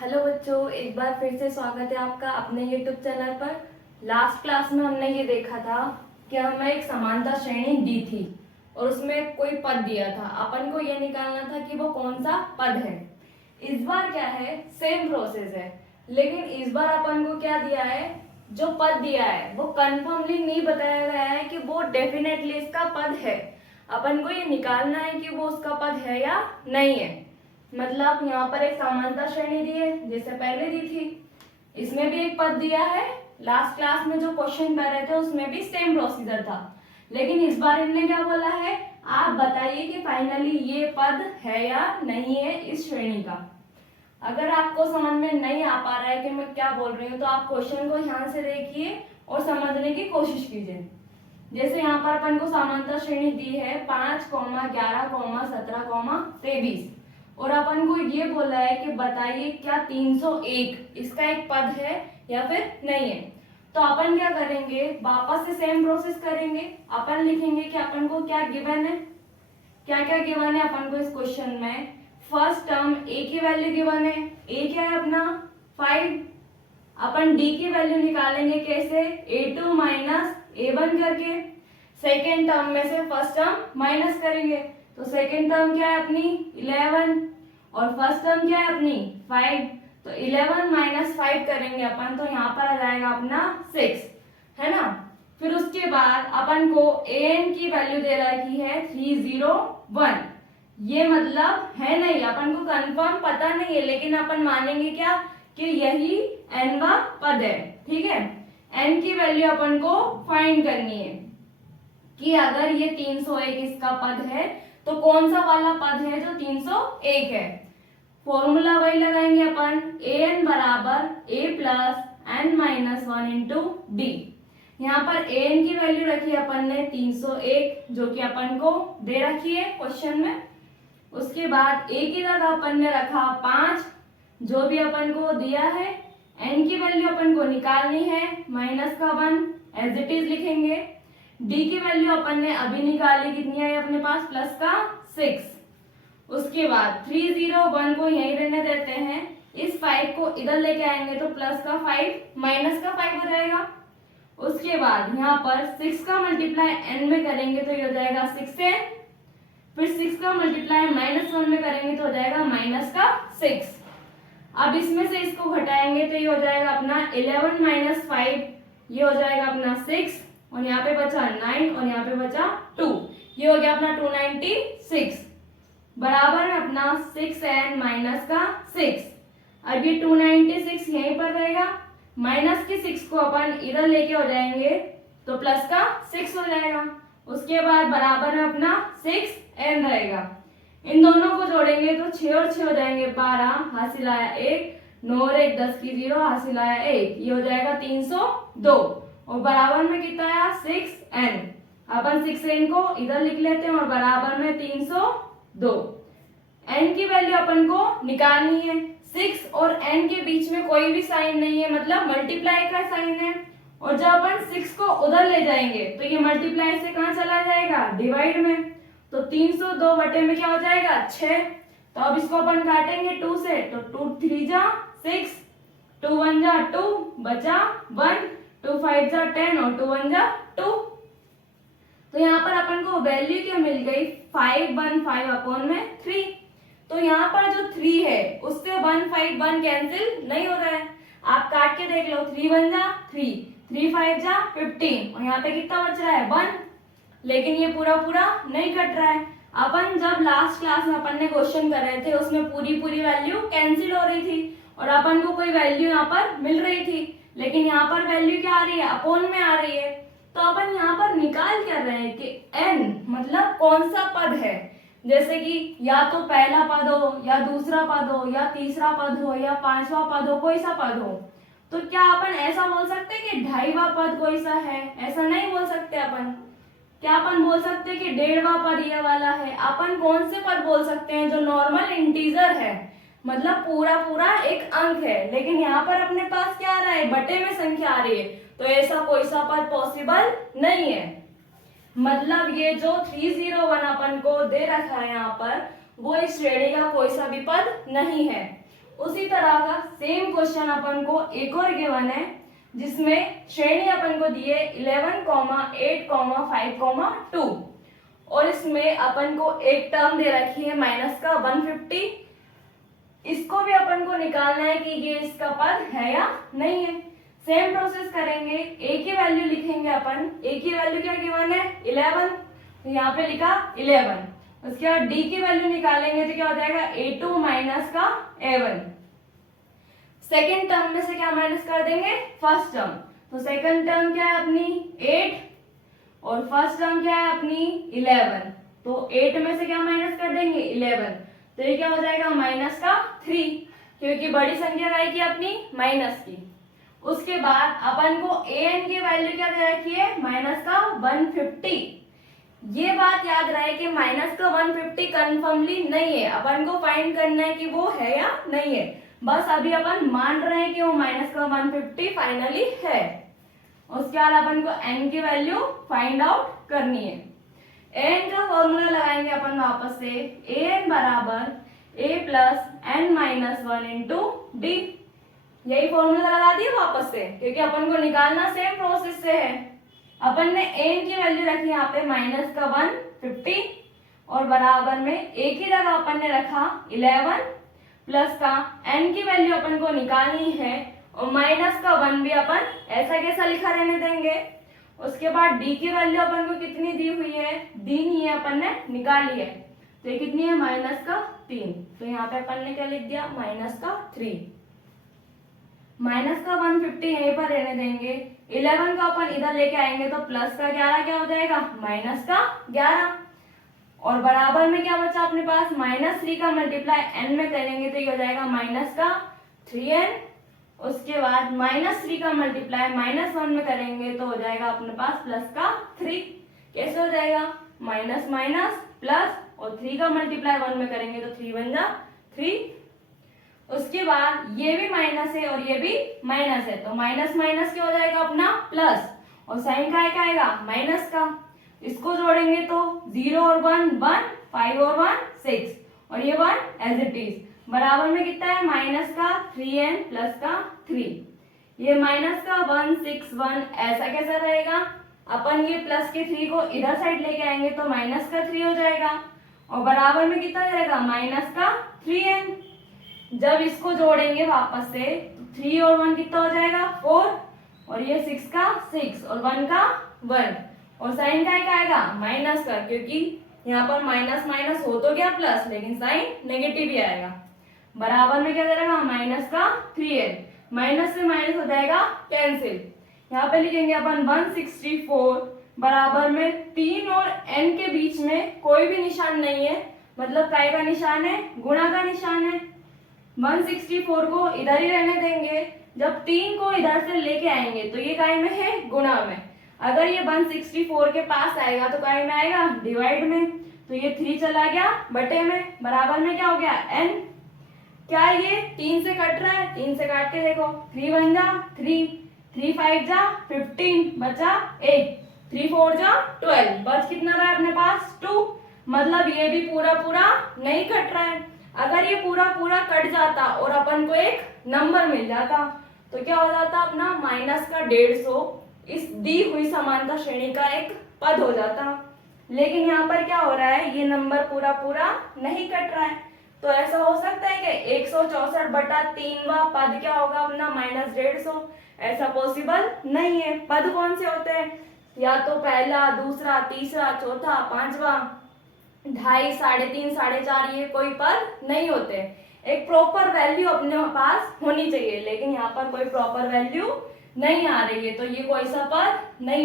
Hello बच्चों, एक बार फिर से स्वागत है आपका अपने YouTube चैनल पर। लास्ट क्लास में हमने ये देखा था कि हमें एक समानता श्रेणी दी थी और उसमें कोई पद दिया था। अपन को ये निकालना था कि वो कौन सा पद है। इस बार क्या है, सेम प्रोसेस है, लेकिन इस बार अपन को क्या दिया है, जो पद दिया है वो कंफर्मली नहीं बताया गया है कि वो डेफिनेटली इसका पद है। अपन को ये निकालना है कि वो उसका पद है या नहीं है। मतलब यहाँ पर एक समानता श्रेणी दी है जैसे पहले दी थी, इसमें भी एक पद दिया है। लास्ट क्लास में जो क्वेश्चन कर रहे थे उसमें भी सेम प्रोसीजर था, लेकिन इस बार इनने क्या बोला है, आप बताइए कि फाइनली ये पद है या नहीं है इस श्रेणी का। अगर आपको समझ में नहीं आ पा रहा है कि मैं क्या बोल रही हूँ तो आप क्वेश्चन को ध्यान से देखिए और समझने की कोशिश कीजिए। जैसे यहाँ पर अपन को समानता श्रेणी दी है 5, 11, 17, 23 और अपन को ये बोला है कि बताइए क्या 301 इसका एक पद है या फिर नहीं है। तो अपन क्या करेंगे, वापस से सेम प्रोसेस करेंगे। अपन लिखेंगे कि अपन को क्या गिवन है, क्या क्या गिवन है अपन को इस क्वेश्चन में। फर्स्ट टर्म ए की वैल्यू गिवन है, ए क्या है अपना 5। अपन डी की वैल्यू निकालेंगे कैसे, a2 माइनस a1 करके। सेकेंड टर्म में से फर्स्ट टर्म माइनस करेंगे तो सेकेंड टर्म क्या है अपनी 11 और फर्स्ट टर्म क्या है अपनी 5। तो 11 माइनस 5 करेंगे अपन तो यहाँ पर आ जाएगा अपना 6, है ना। फिर उसके बाद अपन को an की वैल्यू दे रखी है 301। ये मतलब है नहीं, अपन को कंफर्म पता नहीं है, लेकिन अपन मानेंगे क्या कि यही nवा पद है। ठीक है, n की वैल्यू अपन को फाइंड करनी है कि अगर ये 301 इसका पद है तो कौन सा वाला पद है जो 301 है। फॉर्मूला वही लगाएंगे अपन, an बराबर a plus n minus 1 into D. यहाँ पर an की वैल्यू रखी अपन ने 301 जो कि अपन को दे रखी है क्वेश्चन में। उसके बाद a की जगह अपन ने रखा 5 जो भी अपन को दिया है। n की वैल्यू अपन को निकालनी है, माइनस का 1 एज इट इज लिखेंगे। d की वैल्यू अपन ने अभी निकाली, कितनी आई अपने पास, प्लस का 6। उसके बाद 301 को यहीं रहने देते हैं, इस 5 को इधर लेके आएंगे तो प्लस का 5 माइनस का 5 हो जाएगा। उसके बाद यहाँ पर 6 का मल्टीप्लाई n में करेंगे तो ये हो जाएगा 6n। फिर 6 का मल्टीप्लाई -1 में करेंगे तो हो जाएगा माइनस का 6। अब इसमें से इसको घटाएंगे तो ये हो जाएगा अपना 11 माइनस 5, ये हो जाएगा अपना 6 और यहाँ पे बचा 9 और यहाँ पे बचा 2, ये हो गया अपना 296 बराबर में अपना 6n माइनस का 6। अब ये 296 यहीं पर रहेगा, माइनस के 6 को अपन इधर लेके हो जाएंगे तो प्लस का 6 हो जाएगा। उसके बाद बराबर में अपना 6n रहेगा। इन दोनों को जोड़ेंगे तो 6 और 6 हो जाएंगे 12, हासिल आया 1, 9 और 1 10 की 0, हासिल आया 1, ये हो जाएगा 302 और बराबर में कितना आया 6n। अपन 6n को इधर लिख लेते हैं और बराबर में 302। n की वैल्यू अपन को निकालनी है, 6 और n के बीच में कोई भी साइन नहीं है, मतलब मल्टीप्लाई का साइन है। और जब अपन 6 को उधर ले जाएंगे तो ये मल्टीप्लाई से कहाँ चला जाएगा, डिवाइड में। तो 302 बटे में क्या हो जाएगा 6। तो अब इसको अपन काटेंगे 2 से तो 2 3 जा 6, 2 1 जा 2, बचा 1, 2 5 जा 10 और 2 1 जा 2। तो यहाँ पर अपन को वैल्यू क्या मिल गई, 515 अपॉन में 3। तो यहाँ पर जो 3 है उससे 151 कैंसिल नहीं हो रहा है, आप काट के देख लो। 3 1 जा 3, 3 5 जा 15 और यहाँ पे कितना बच रहा है 1, लेकिन ये पूरा पूरा नहीं कट रहा है। अपन जब लास्ट क्लास में अपन ने क्वेश्चन कर रहे थे उसमें पूरी पूरी वैल्यू कैंसिल हो रही थी और अपन को कोई वैल्यू यहाँ पर मिल रही थी, लेकिन यहाँ पर वैल्यू क्या आ रही है, अपॉन में आ रही है। तो अपन यहाँ पर निकाल कर रहे हैं कि n मतलब कौन सा पद है, जैसे कि या तो पहला पद हो या दूसरा पद हो या तीसरा पद हो या 5वां पद हो, कोई सा पद हो। तो क्या अपन ऐसा बोल सकते हैं कि 2.5वां पद कोई सा है, ऐसा नहीं बोल सकते अपन। क्या अपन बोल सकते हैं कि 1.5वां पद ये वाला है। अपन कौन से पद बोल सकते हैं, जो नॉर्मल इंटीजर है, मतलब पूरा पूरा एक अंक है, लेकिन यहाँ पर अपने पास क्या आ रहा है, बटे में संख्या आ रही है, तो ऐसा कोई सा पद पॉसिबल नहीं है। मतलब ये जो 301 अपन को दे रखा है यहाँ पर, वो इस श्रेणी का कोई सा भी पद नहीं है। उसी तरह का सेम क्वेश्चन अपन को एक और गिवन है जिसमें श्रेणी अपन को दी है 11, 8, 5, 2 और इसमें अपन को एक टर्म दे रखी है माइनस का 150। इसको भी अपन को निकालना है कि ये इसका पद है या नहीं है। सेम प्रोसेस करेंगे, ए की वैल्यू लिखेंगे अपन। ए की वैल्यू क्या गिवन है 11, तो यहाँ पे लिखा 11। उसके बाद डी की वैल्यू निकालेंगे तो क्या हो जाएगा a2 माइनस का a1। सेकेंड टर्म में से क्या माइनस कर देंगे फर्स्ट टर्म, तो सेकंड टर्म क्या है अपनी 8 और फर्स्ट टर्म क्या है अपनी 11, तो 8 में से क्या माइनस कर देंगे 11, तो ये क्या हो जाएगा माइनस का 3 क्योंकि बड़ी संख्या आएगी अपनी माइनस की। उसके बाद अपन को an की वैल्यू क्या दे रखी है माइनस का 150। ये बात याद रहे कि माइनस का 150 कंफर्मली नहीं है, अपन को फाइंड करना है कि वो है या नहीं है। बस अभी अपन मान रहे हैं कि वो माइनस का 150 फाइनली है। उसके बाद अपन को n की वैल्यू फाइंड आउट करनी है। n का फॉर्मूला लगाएंगे अपन वापस से, an बराबर a plus n minus 1 into D. यही फॉर्मूला लगा दिया वापस से क्योंकि अपन को निकालना सेम प्रोसेस से है। अपन ने n की वैल्यू रखी यहाँ पे माइनस का 150 और बराबर में a की जगह अपन ने रखा 11 प्लस का n की वैल्यू अपन को निकालनी है और माइनस का 1 भी अपन ऐसा कैसा लिखा रहने देंगे। उसके बाद d की वैल्यू अपन को कितनी दी हुई है, दी नहीं है, अपन ने निकाली है, तो ये कितनी है माइनस का 3, तो यहाँ पे अपन ने क्या लिख दिया माइनस का 3। माइनस का 150 यहीं पर रहने देंगे, 11 का अपन इधर लेके आएंगे तो प्लस का 11 क्या हो जाएगा माइनस का 11 और बराबर में क्या बचा अपने पास माइनस 3 का मल्टीप्लाई n में करेंगे तो ये हो जाएगा माइनस का 3n। उसके बाद माइनस 3 का मल्टीप्लाई माइनस 1 में करेंगे तो हो जाएगा अपने पास प्लस का 3। कैसे हो जाएगा माइनस माइनस प्लस और 3 का मल्टीप्लाई 1 में करेंगे तो 3 बन जा 3। उसके बाद ये भी माइनस है और ये भी माइनस है तो माइनस माइनस क्या हो जाएगा अपना प्लस और साइन का क्या आएगा माइनस का। इसको जोड़ेंगे तो 0 और 1 1, 5 और 1 6 और ये 1 एज इट इज। बराबर में कितना है माइनस का 3n प्लस का 3। ये माइनस का 1 6 1 ऐसा कैसा रहेगा, अपन ये प्लस के 3 को इधर साइड लेके आएंगे तो माइनस का 3 हो जाएगा और बराबर में कितना जाएगा माइनस का 3n। जब इसको जोड़ेंगे वापस से 3 और 1 कितना हो जाएगा 4 और ये 6 का 6 और 1 का 1 और साइन का क्या आएगा माइनस का, क्योंकि यहाँ पर माइनस माइनस हो तो क्या प्लस लेकिन साइन नेगेटिव ही आएगा। बराबर में क्या जाएगा माइनस का 3n, माइनस से माइनस हो जाएगा कैंसिल। यहाँ पे लिखेंगे अपन 164 बराबर में 3 और n के बीच में कोई भी निशान नहीं है, मतलब काय का निशान है गुणा का निशान है। 164 को इधर ही रहने देंगे, जब 3 को इधर से लेके आएंगे तो ये काय में है गुणा में। अगर ये 164 के पास आएगा तो काय में आएगा डिवाइड में, तो ये 3 चला गया बटे में, बराबर में क्या हो गया n। क्या ये 3 से कट रहा है, 3 से काट के देखो 3 बन जा 3, 3 5 जा 15 बचा 8, 3 4 जा 12, बच कितना रहा है अपने पास 2। मतलब ये भी पूरा पूरा नहीं कट रहा है। अगर ये पूरा पूरा कट जाता और अपन को एक नंबर मिल जाता तो क्या हो जाता अपना माइनस का 150 इस दी हुई समानता श्रेणी का एक पद हो जाता। लेकिन यहाँ पर क्या हो रहा है ये नंबर पूरा पूरा नहीं कट रहा है, तो ऐसा हो सकता है कि 164/3वां पद क्या होगा अपना -150। ऐसा पॉसिबल नहीं है। पद कौन से होते हैं, या तो पहला दूसरा तीसरा चौथा पांचवा, 2.5 3.5 4.5, ये कोई पद नहीं होते। एक प्रॉपर वैल्यू अपने पास होनी चाहिए, लेकिन यहाँ पर कोई प्रॉपर वैल्यू नहीं आ रही है तो ये कोई सा पद नहीं